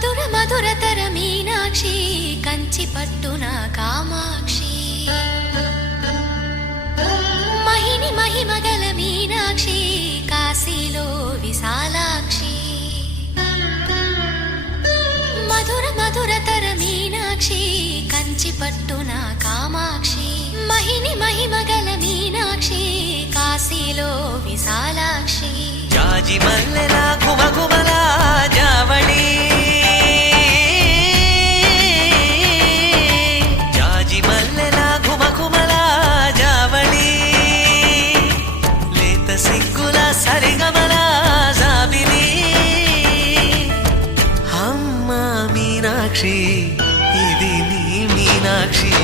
మధుర మధురతర మీనాక్షి కంచి పట్టున కామాక్షి మహిని మహిమగల మీనాక్షి కాశీలో విశాలాక్షి మధుర మధురతర మీనాక్షి కంచి పట్టున కామాక్షి మహిని మహిమగల మీనాక్షి కాశీలో విశాలాక్షి జాజి మల్లెలా గుమగుమలా జావళి జాజి మల్లెలా గుమగుమలా జావళి లేత సిగ్గుల సరిగమల జాబిలి అమ్మ మీనాక్షి ఇది నీ మీనాక్షి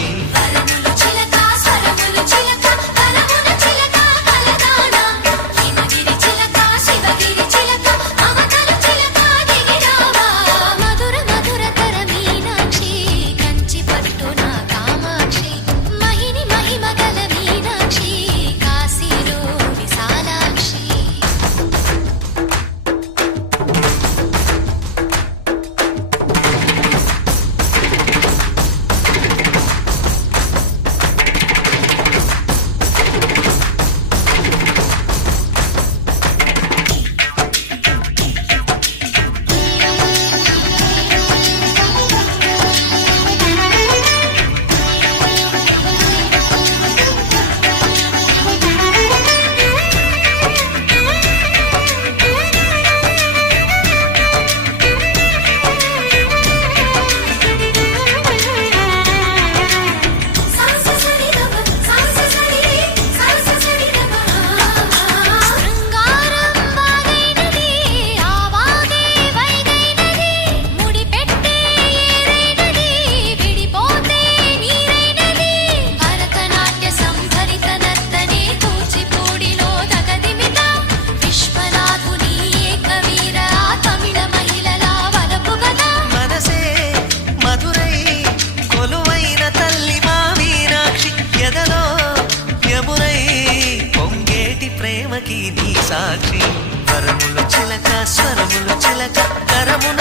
ప్రేమకి నీ సాక్షి వరములు చిలక స్వరములు చిలక కరమున